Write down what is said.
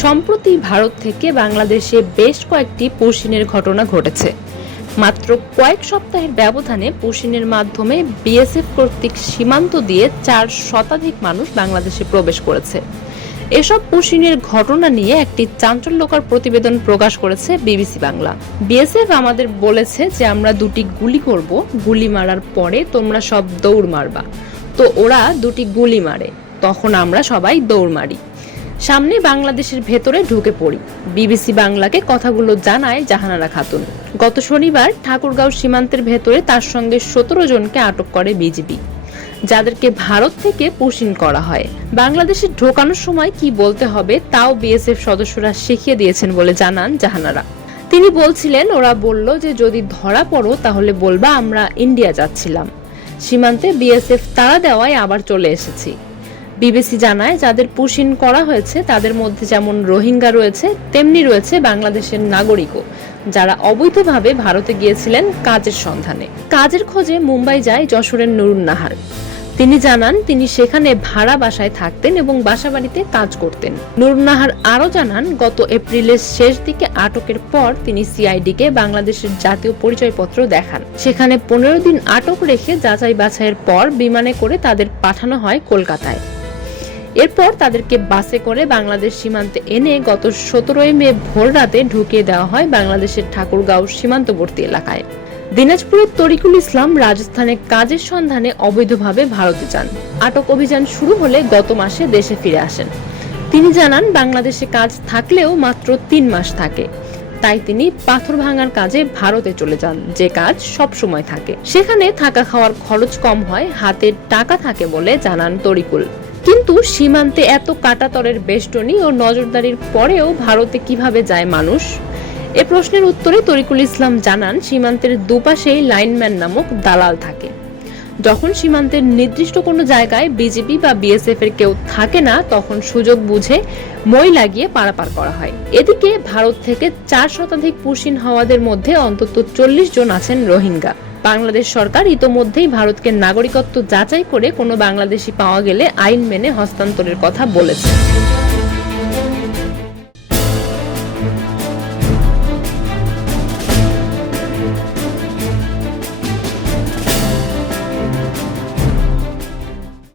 সম্প্রতি ভারত থেকে বাংলাদেশে বেশ কয়েকটি পুশিনের ঘটনা ঘটেছে। মাত্র কয়েক সপ্তাহের ব্যবধানে পুশিনের মাধ্যমে বিএসএফ কর্তৃক সীমান্ত দিয়ে চার শতাধিক মানুষ বাংলাদেশে প্রবেশ করেছে। এসব পুশিনের ঘটনা নিয়ে একটি চাঞ্চল্যকর প্রতিবেদন প্রকাশ করেছে বিবিসি বাংলা। বিএসএফ আমাদের বলেছে যে আমরা দুটি গুলি করব, গুলি মারার পরে তোমরা সব দৌড় মারবা। তো ওরা দুটি গুলি মারে, তখন আমরা সবাই দৌড় মারি। সামনে বাংলাদেশের ভেতরে ঢুকে পড়ি। বিবিসি বাংলাকে কথাগুলো জানায় জাহানারা খাতুন। গত শনিবার ঠাকুরগাঁও সীমান্তের ভেতরে তার সঙ্গে সতেরো জনকে আটক করে বিজিবি। যাদেরকে ভারত থেকে পুশিন করা হয়। বাংলাদেশে ঢোকানোর সময় কি বলতে হবে তাও বিএসএফ সদস্যরা শিখিয়ে দিয়েছেন বলে জানান জাহানারা। তিনি বলছিলেন, ওরা বলল যে যদি ধরা পড়ো তাহলে বলবা আমরা ইন্ডিয়া যাচ্ছিলাম। সীমান্তে বিএসএফ তারা দেওয়ায় আবার চলে এসেছি। বিবিসি জানায়, যাদের পুশিন করা হয়েছে, তাদের মধ্যে যেমন রোহিঙ্গা রয়েছে, তেমনি রয়েছে বাংলাদেশের নাগরিকও, যারা অবৈধভাবে ভারতে গিয়েছিলেন কাজের সন্ধানে। কাজের খোঁজে মুম্বাই যায় যশোরের নুরুন নাহার। তিনি জানান, তিনি সেখানে ভাড়া বাসায় থাকতেন এবং বাসাবাড়িতে কাজ করতেন। নুরুন নাহার আরও জানান, গত এপ্রিলের শেষ দিকে আটকের পর তিনি সিআইডিকে বাংলাদেশের জাতীয় পরিচয়পত্র দেখান। সেখানে পনেরো দিন আটক রেখে যাচাই বাছাইয়ের পর বিমানে করে তাদের পাঠানো হয় কলকাতায়। এরপর তাদেরকে বাসে করে বাংলাদেশ সীমান্তে এনে গত সতেরোই মে ভোর রাতে ঢুকিয়ে দেওয়া হয় বাংলাদেশের ঠাকুরগাঁও সীমান্তবর্তী এলাকায়। দিনাজপুরের তরিকুল ইসলাম রাজস্থানে কাজের সন্ধানে অবৈধভাবে ভারতে যান। আটক অভিযান শুরু হলে গত মাসে দেশে ফিরে আসেন। তিনি জানান, বাংলাদেশে কাজ থাকলেও মাত্র তিন মাস থাকে। তাই তিনি পাথর ভাঙার কাজে ভারতে চলে যান, যে কাজ সব সময় থাকে। সেখানে থাকা খাওয়ার খরচ কম হয়, হাতে টাকা থাকে বলে জানান তরিকুল। কিন্তু সীমান্তে এত কাটাতরের বেষ্টনী ও নজরদারির পরেও ভারতে কীভাবে যায় মানুষ? এ প্রশ্নের উত্তরে তরিকুল ইসলাম জানান, সীমান্তের দুপাশেই লাইনম্যান নামক দালাল থাকে। যখন সীমান্তের নির্দিষ্ট কোনো জায়গায় বিজেপি বা বিএসএফ এর কেউ থাকে না, তখন সুযোগ বুঝে মই লাগিয়ে পারাপার করা হয়। এদিকে ভারত থেকে চার শতাধিক পুশিন হওয়াদের মধ্যে অন্তত চল্লিশ জন আছেন রোহিঙ্গা। বাংলাদেশ সরকার ইতোমধ্যেই ভারতকে নাগরিকত্ব যাচাই করে কোনো বাংলাদেশি পাওয়া গেলে আইন মেনে হস্তান্তরের কথা বলেছে।